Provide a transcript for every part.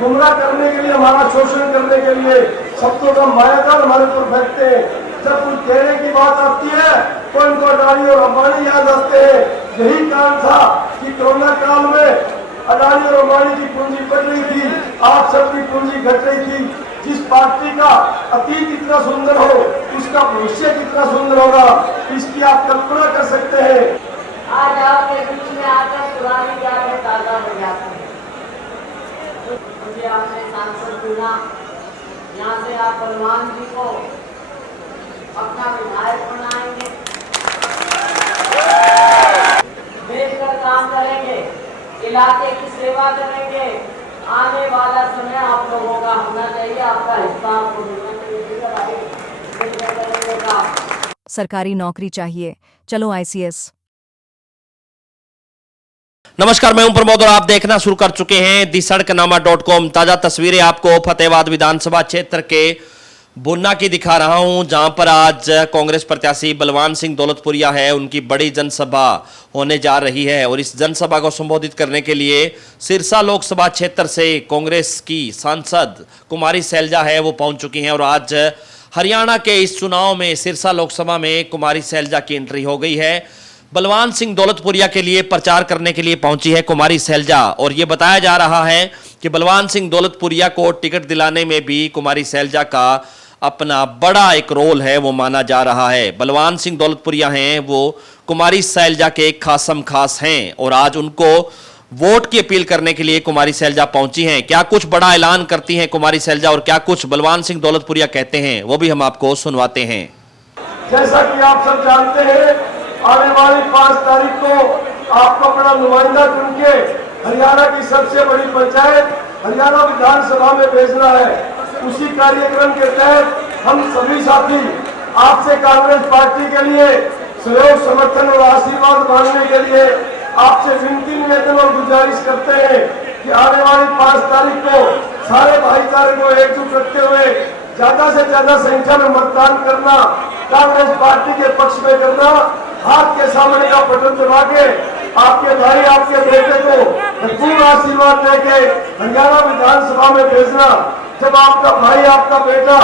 गुमराह करने के लिए, हमारा शोषण करने के लिए शब्दों का मायाजाल हमारे ऊपर फेंकते हैं। जब कुछ कहने की बात आती है तो इनको अडानी और अंबानी याद आते हैं। यही कारण था कि कोरोना काल में अडानी और अंबानी की पूंजी बढ़ रही थी, आप सबकी पूंजी घट रही थी। जिस पार्टी का अतीत इतना सुंदर हो, उसका भविष्य कितना सुंदर होगा, इसकी आप कल्पना कर सकते हैं। आज आपके बीच में आकर पुरानी यादें ताजा हो जाती हैं। मुझे आपने सांसद चुना, यहाँ से आप बलवान जी को अपना विधायक बनाएंगे, बेहतर काम करेंगे, इलाके की सेवा करेंगे। आने वाला समय आप लोगों का होना चाहिए, आपका हिस्सा आपको मिलना चाहिए। सरकारी नौकरी चाहिए, चलो ICS। नमस्कार, मैं हूं प्रमोद और आप देखना शुरू कर चुके हैं दी-सड़कनामा.com। ताजा तस्वीरें आपको फतेहाबाद विधानसभा क्षेत्र के बुन्ना की दिखा रहा हूं, जहां पर आज कांग्रेस प्रत्याशी बलवान सिंह दौलतपुरिया है, उनकी बड़ी जनसभा होने जा रही है। और इस जनसभा को संबोधित करने के लिए सिरसा लोकसभा क्षेत्र से कांग्रेस की सांसद कुमारी सैलजा है, वो पहुंच चुकी हैं। और आज हरियाणा के इस चुनाव में सिरसा लोकसभा में कुमारी सैलजा की एंट्री हो गई है। बलवान सिंह दौलतपुरिया के लिए प्रचार करने के लिए पहुंची है कुमारी सैलजा। और यह बताया जा रहा है कि बलवान सिंह दौलतपुरिया को टिकट दिलाने में भी कुमारी सैलजा का अपना बड़ा एक रोल है, वो माना जा रहा है। बलवान सिंह दौलतपुरिया हैं, वो कुमारी सैलजा के खासम खास हैं और आज उनको वोट की अपील करने के लिए कुमारी सैलजा पहुंची हैं। क्या कुछ बड़ा ऐलान करती हैं कुमारी सैलजा और क्या कुछ बलवान सिंह दौलतपुरिया कहते हैं, वो भी हम आपको सुनवाते हैं। जैसा कि आप सब जानते हैं, आने वाली 5 तारीख को आपको अपना नुमाइंदा चुन के हरियाणा की सबसे बड़ी पंचायत हरियाणा विधानसभा में भेजना है। उसी कार्यक्रम के तहत हम सभी साथी आपसे कांग्रेस पार्टी के लिए सहयोग, समर्थन और आशीर्वाद मांगने के लिए आपसे विनती, निवेदन और गुजारिश करते हैं कि आने वाली 5 तारीख को सारे भाईचारे को एकजुट रखते हुए ज्यादा से ज्यादा संख्या में मतदान करना, कांग्रेस पार्टी के पक्ष में करना, हाथ के सामने का बटन दबा के आपके भाई, आपके बेटे को भरपूर आशीर्वाद देके हरियाणा विधानसभा में भेजना। जब आपका भाई, आपका बेटा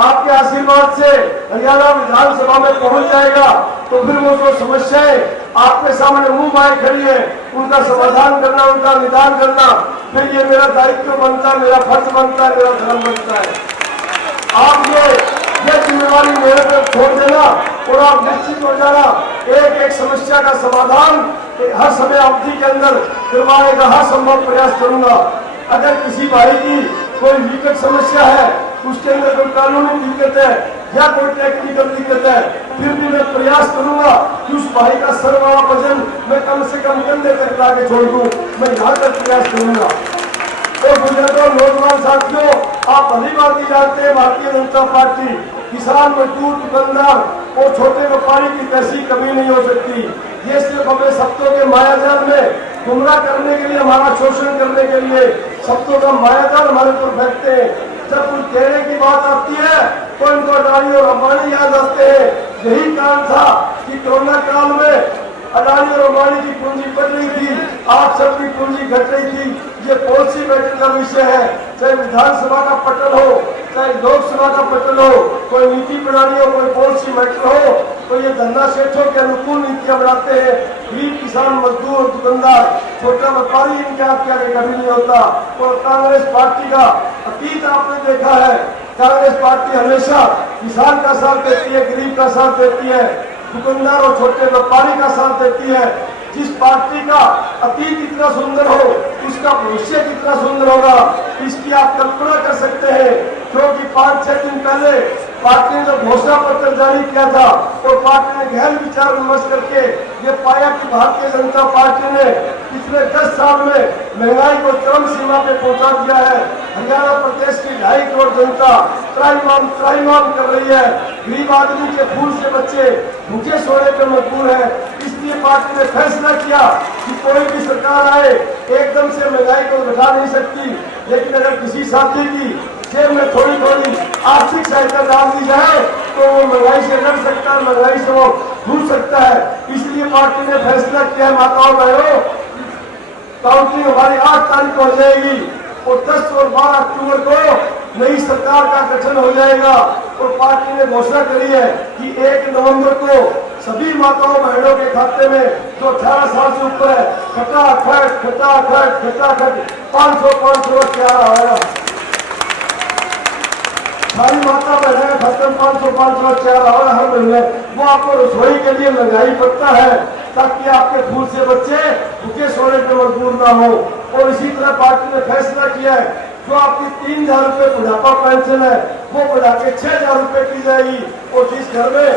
आपके आशीर्वाद से हरियाणा विधानसभा में पहुंच जाएगा तो फिर वो जो समस्याएं आपके सामने मुंह माए खड़ी है, उनका समाधान करना, उनका निदान करना, फिर ये मेरा दायित्व बनता है, मेरा फर्ज बनता है, मेरा धर्म बनता है। आप ये जिम्मेवारी मेरे पर छोड़ देना और आप निश्चित हो जाना, एक एक समस्या का समाधान हर समय अवधि के अंदर करवाने का हर संभव प्रयास करूंगा। अगर किसी भाई की कोई विकट समस्या है, उसके अंदर कोई कानूनी दिक्कत है या कोई टेक्निकल दिक्कत है, फिर भी मैं प्रयास करूंगा कि उस भाई का सर वाला वजन मैं कम से कम कंधे तक ला के छोड़ दूं। मैं यहाँ तक प्रयास करूंगा। और बुजुर्गों, नौजवान साथियों, आप भली बात ही जानते हैं, भारतीय जनता पार्टी किसान, मजदूर, दुकानदार और छोटे व्यापारी की कैसी कमी नहीं हो सकती। ये सिर्फ हमें शब्दों के मायाजाल में गुमराह करने के लिए, हमारा शोषण करने के लिए शब्दों का मायाजाल हमारे ऊपर फेंकते हैं। जब कुछ कहने की बात आती है तो इनको अडानी और अंबानी याद आते हैं। यही कारण था कि कोरोना काल में अडानी और अंबानी की पूंजी बढ़ रही थी, आप सबकी पूंजी घट रही थी। ये पॉलिसी मैटर का विषय है, चाहे विधानसभा का पटल हो, चाहे लोकसभा का पटल हो, कोई नीति बनानी हो, कोई पॉलिसी मैटर हो, तो ये धंधा सेठों के अनुकूल नीतियां बनाते हैं। गरीब किसान, मजदूर और दुकानदार, छोटा व्यापारी इनके आपके आगे कभी नहीं होता। और कांग्रेस पार्टी का अतीत आपने देखा है, कांग्रेस पार्टी हमेशा किसान का साथ देती है, गरीब का साथ देती है, दुकानदार और छोटे व्यापारी का साथ देती है। जिस पार्टी का अतीत इतना सुंदर हो, उसका भविष्य कितना सुंदर होगा, इसकी आप कल्पना कर सकते हैं। क्योंकि 5-6 दिन पहले पार्टी ने जो घोषणा पत्र जारी किया था और पार्टी ने गहन विचार विमर्श करके ये पाया कि भारतीय जनता पार्टी ने पिछले 10 साल में महंगाई को चरम सीमा पे पहुंचा दिया है। हरियाणा प्रदेश की 2.5 करोड़ जनता त्राहिमाम कर रही है। गरीब आदमी के फूल से बच्चे भूखे सोने पर मजबूर है। इसलिए पार्टी ने फैसला किया कि कोई भी सरकार आए एकदम से महंगाई को घटा नहीं सकती, लेकिन अगर किसी साथी की जेब में थोड़ी थोड़ी आर्थिक सहायता डाल दी जाए तो वो महंगाई से लड़ सकता है, महंगाई से वो दूर सकता है। इसलिए पार्टी ने फैसला किया है, माताओं बहनों, काउंटिंग हमारी 8 तारीख को हो जाएगी। और 10 और 12 अक्टूबर को नई सरकार का गठन हो जाएगा। और पार्टी ने घोषणा करी है कि 1 नवंबर को सभी माताओं बहनों के खाते में जो 18 साल से ऊपर है खटाखट 500 क्या आएगा। सारी माता बहने का खाते में 500 क्या रहा हर महीने। वो आपको रसोई के लिए महंगाई पड़ता है ताकि आपके फूल से बच्चे भूखे सोने पर मजबूर ना हो। और इसी तरह पार्टी ने फैसला किया है जो आपकी 3000 रुपये बुढ़ापा पेंशन है वो बढ़ा के 6000 रुपये की जाएगी। और जिस घर में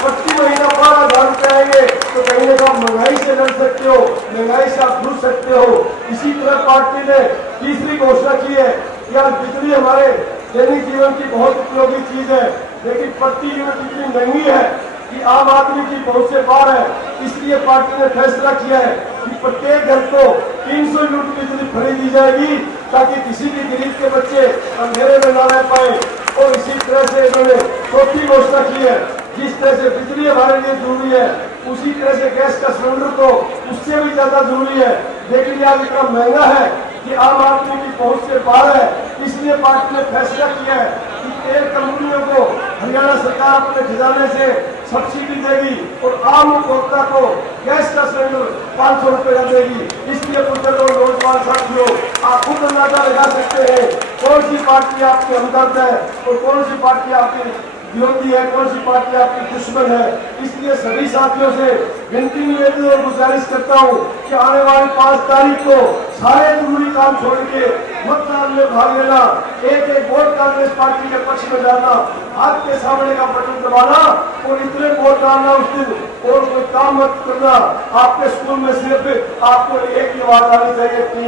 प्रति महीना 12,000 रुपये आएंगे तो कहीं ना कहीं महंगाई से लड़ सकते हो, महंगाई से आप जूझ सकते हो। इसी तरह पार्टी ने तीसरी घोषणा की है कि आज बिजली हमारे दैनिक जीवन की बहुत उपयोगी चीज है, लेकिन प्रति यूनिट इतनी महंगी है कि आम आदमी की बहुत से बाहर है। इसलिए पार्टी ने फैसला किया है कि प्रत्येक घर को 300 यूनिट बिजली फ्री दी जाएगी ताकि किसी भी गरीब के बच्चे अंधेरे में न रह पाए। और इसी तरह से इन्होंने चौथी घोषणा की है जिस तरह से बिजली हमारे लिए जरूरी है उसी तरह से गैस का सिलेंडर तो उससे भी ज्यादा जरूरी है, लेकिन यह इतना महंगा है कि आम आदमी की पहुंच से बाहर है। इसलिए पार्टी ने फैसला किया है कि तेल कंपनियों को हरियाणा सरकार अपने खजाने से सब्सिडी देगी और आम उपभोक्ता को गैस का सिलेंडर 500 रुपये देगी। इसलिए बुजुर्ग और नौजवान साथियों आप खुद अंदाजा लगा सकते हैं कौन सी पार्टी आपकी हमदर्द है और कौन सी पार्टी आपकी विरोधी है, कौन सी पार्टी आपकी दुश्मन है। इसलिए सभी साथियों से विनती निवेदन और गुजारिश करता हूँ कि आने वाली 5 तारीख को सारे जरूरी काम छोड़ के मतदान में भाग लेना, एक वोट कांग्रेस पार्टी के पक्ष में डालना, हाथ के सामने का बटन दबाना और इतने वोट डालना उस दिन और कोई काम मत करना। आपके स्कूल में सिर्फ आपको एक ही आवाज आनी चाहिए, टी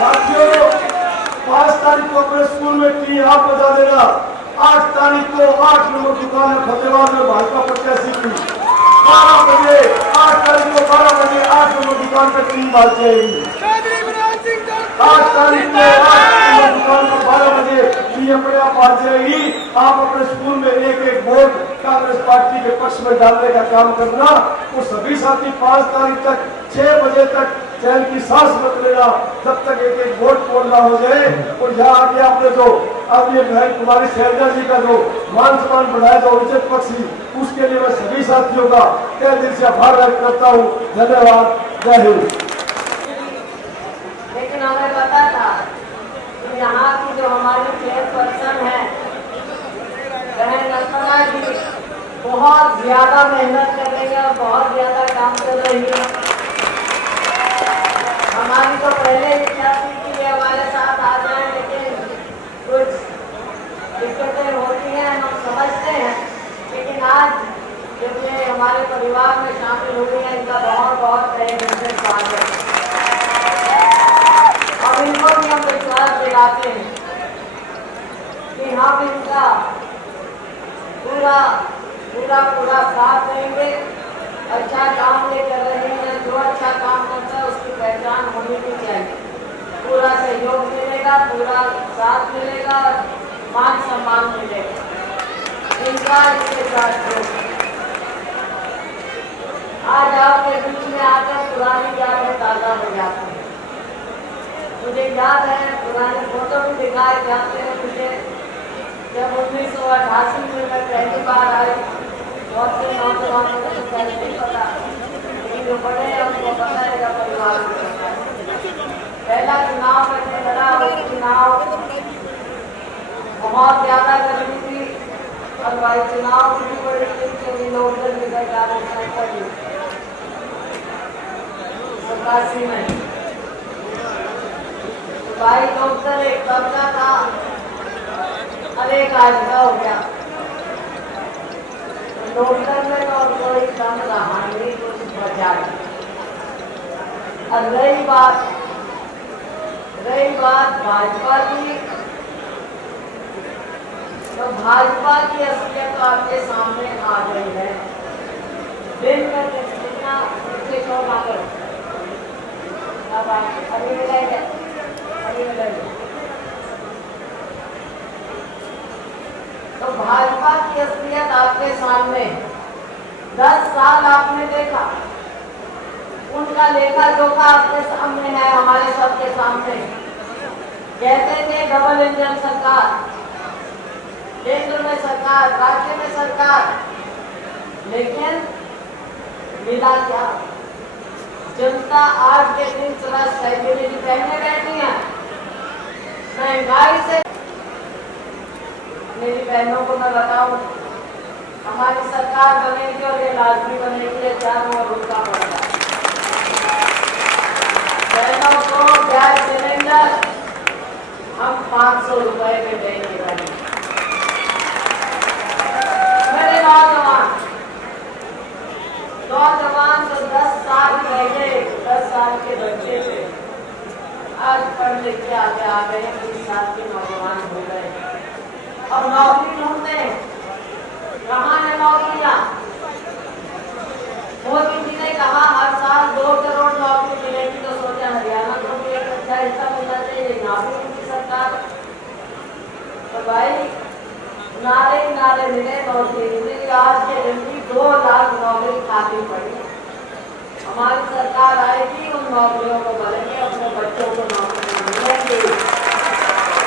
साथियों 5 तारीख को अपने स्कूल में टी आप बजा देना। 8 तारीख को 8 नंबर दुकान है फतेहाबाद में भाजपा प्रत्याशी की 12 बजे 8 तारीख को 12 बजे 8 नंबर दुकान पर टी बाज जाएगी। 8 तारीख को 8 नंबर दुकान पर 12 बजे टी अपने आप बाज जाएगी। आप अपने स्कूल में एक वोट कांग्रेस पार्टी के पक्ष में डालने का काम करना। तो सभी साथी 5 तारीख तक 6 बजे तक चैन की सांस मत लेना जब तक एक वोट पूर्ण हो जाए। और यहाँ आगे आपने जो आदमी बहन कुमारी शैलजा जी का जो मान सम्मान बढ़ाया जो उचित पक्षी, उसके लिए मैं सभी साथियों का तहे दिल से आभार व्यक्त करता हूँ। धन्यवाद, जय हिंद। लेकिन हमें पता था कि यहाँ की जो हमारी चेयरपर्सन है बहन अल्पना जी बहुत ज्यादा मेहनत कर रही है और बहुत ज्यादा काम कर रही है। हमारी तो पहले इच्छा थी कि ये हमारे साथ आ जाए, लेकिन कुछ दिक्कतें होती हैं, हम समझते हैं। लेकिन आज जब ये हमारे परिवार में शामिल हुई है, इनका बहुत बहुत तहे दिल से स्वागत है। अब इनको भी हम विश्वास दिलाते हैं कि हम इनका पूरा साथ देंगे। अच्छा काम ये कर रहे हैं, जो अच्छा काम करता है उसकी पहचान होनी भी चाहिए। पूरा सहयोग मिलेगा, पूरा साथ मिलेगा, मान सम्मान मिलेगा इनका इसके साथ। आज आपके बीच में आकर पुरानी यादें ताज़ा हो जाती हैं। मुझे याद है पुराने फोटो भी दिखाए जाते हैं मुझे, जब 1988 में मैं पहली बार आई। बहुत से नौजवानों को तो पहले नहीं पता, लेकिन जो बड़े हैं उनको पता है परिवार में पता है। पहला चुनाव मैंने लड़ा, वो चुनाव बहुत ज्यादा गर्मी थी और भाई चुनाव भी बड़ी थी क्योंकि लोग निकल जा रहे थे 87 में। भाई डॉक्टर एक कब्जा था, अरे एक आजगा हो गया। डॉक्टर में तो कोई कम रहा नहीं, कुछ बचा नहीं। और रही बात भाजपा की, तो भाजपा की असलियत तो आपके सामने आ गई है। दिन में कितना पीछे क्यों ना करो, अभी मिलेगा। तो भाजपा की असलियत आपके सामने 10 साल आपने देखा, उनका उसका लेखा जोखा आपके सामने है, हमारे सबके सामने। कहते थे डबल इंजन सरकार, केंद्र में सरकार, राज्य में सरकार, लेकिन मिला क्या? जनता आज के दिन त्रस्त है। मेरी बहनें बैठी हैं, महंगाई से। मेरी बहनों को मैं बताऊं, हमारी सरकार बनेगी और ये लाजमी बनेगी, ये चारों ओर रुका पड़ेगा। बहनों को गैस सिलेंडर हम 500 रुपए में देंगे। मेरे नौजवान तो 10 साल पहले 10 साल के बच्चे थे, आज पढ़ लिख के आगे आ गए, 20 साल के नौजवान हो गए। अब नौकरी ढूंढते हैं, कहाँ है नौकरियां? मोदी जी ने कहा हर साल 2 करोड़ नौकरी मिलेगी, तो सोचा हरियाणा को भी एक अच्छा हिस्सा मिलना चाहिए, यहाँ भी उनकी सरकार। तो भाई नारे मिले, नौकरी मिली। आज के दिन की 2 लाख नौकरी खाली पड़ी। हमारी सरकार आएगी, उन नौकरियों को भरेंगे, अपने बच्चों को नौकरी मिलेंगी।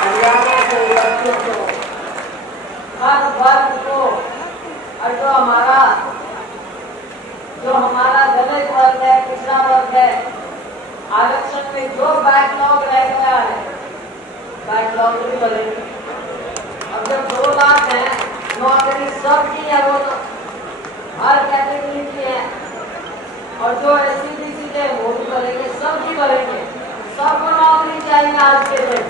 हरियाणा के बच्चों को, हर वर्ग को, और जो हमारा दलित वर्ग है, पिछड़ा वर्ग है, आरक्षण में जो बैकलॉग रह गया है, बैकलॉग भी भरेंगे। अब जब 2 लाख है, नौकरी सबकी है, वो तो हर कैटेगरी की है, और जो SC/BC के वो भी भरेंगे, सबकी भरेंगे। सबको नौकरी चाहिए आज के दिन।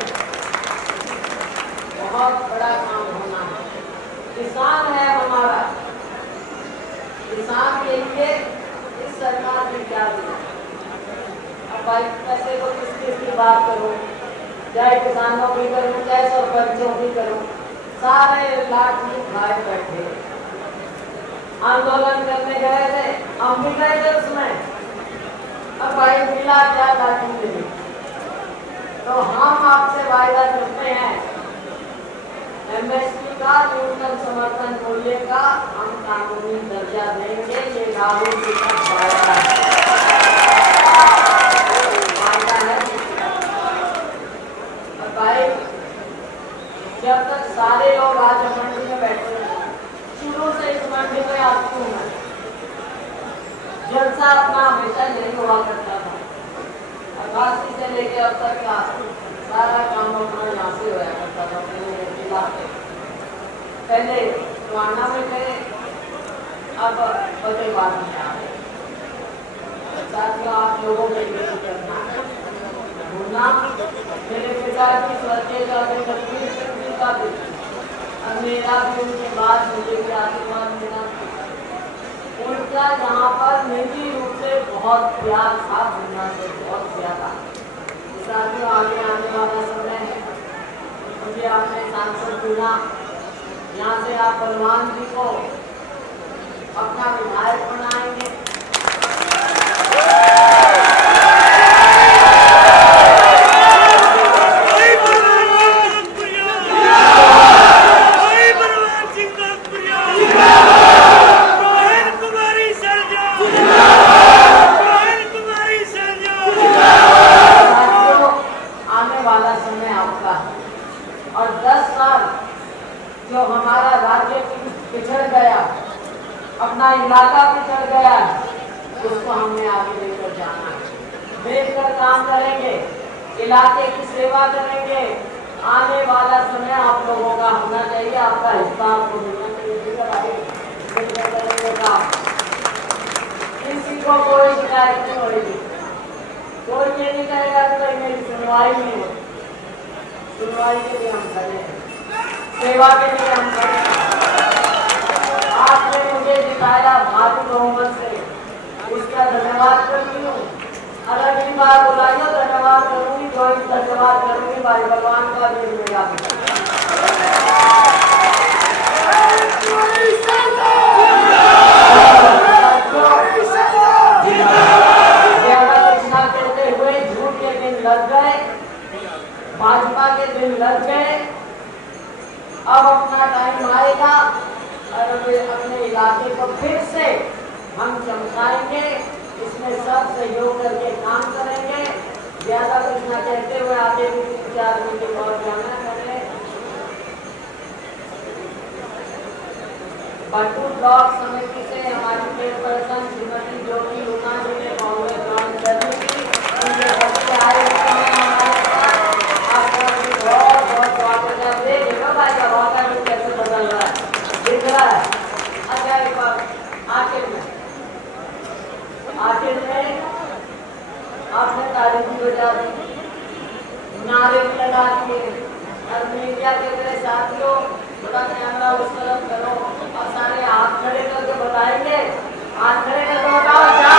बहुत बड़ा काम होना है। किसान है हमारा, किसान के लिए इस सरकार ने क्या दिया? अब भाई पैसे को किसकी बात करूं, चाहे किसानों की करूं, चाहे सरपंचों की करूं, सारे लाठी उठाए बैठे। आंदोलन करने गए थे, हम भी गए थे उसमें। अब भाई मिला क्या? लाठी मिली। तो हम आपसे वायदा करते हैं, MSP का, न्यूनतम समर्थन मूल्य का हम कानूनी दर्जा देंगे। ये राहुल जी का वायदा है। भाई जब तक सारे लोग आज मंडी में बैठे हैं, शुरू से इस मंडी में आती हूँ मैं, जलसा अपना हमेशा यही हुआ करता था। 88 से लेके अब तक का सारा काम अपना यहाँ से होया करता था। पहले टोहाना में थे, अब फतेहाबाद में आ गए। साथियों, आप लोगों के लिए करना भूलना, मेरे पिता की स्वर्गीय तकदीर सिंह का भी, और मेरा भी उनके बाद मुझे भी आशीर्वाद मिला। उनका यहाँ पर निजी रूप से बहुत प्यार था, भूलना से बहुत ज्यादा। साथियों, आगे आने वाला समय है, मुझे आपने सांसद चुना, यहाँ से आप बलवान जी को अपना विधायक बनाएंगे। आने वाला समय आपका है, और 10 साल जो हमारा राज्य पिछड़ गया, अपना इलाका पिछड़ गया, उसको हमने आगे लेकर जाना है। मिलकर काम करेंगे, इलाके की सेवा करेंगे। आने वाला समय आप लोगों का होना चाहिए, आपका हिस्सा आपको मिलना चाहिए। किसी को कोई शिकायत नहीं होगी, कोई ये नहीं कहेगा कि मेरी सुनवाई नहीं होती। सुनवाई के लिए हम खड़े हैं, सेवा के लिए हम खड़े हैं। आपने मुझे जिताया भारी बहुमत से, उसका धन्यवाद करती हूँ। अगर अगली बार बुलाइए धन्यवाद करूंगी, जो धन्यवाद करूंगी भाई भगवान का भी मेरा। करते हुए झूठ के दिन लग गए, भाजपा के दिन लग गए। अब अपना टाइम आएगा और अपने इलाके को फिर से हम चमकाएंगे। इसमें सब सहयोग होकर के काम करेंगे। ज्यादा कुछ न कहते हुए आगे भी 3-4 मीटिंग और जाना करें। बटू ब्लॉक समिति से हमारी चेयरपर्सन श्रीमती ज्योति लूना जी ने कांग्रेस ज्वाइन करने की, उनके बच्चे आए हुए हैं हमारे पास। आपका भी बहुत बहुत स्वागत है। देखिएगा भाई का वाकई में कैसे बदल रहा है, दिख रहा है। अच्छा एक बार आखिर में आपने तारीफ बजा दी, नारे भी लगा दिए और मीडिया के मेरे साथियों थोड़ा कैमरा उस तरफ करो और सारे हाथ खड़े करके बताएंगे। हाथ खड़े करके बताओ।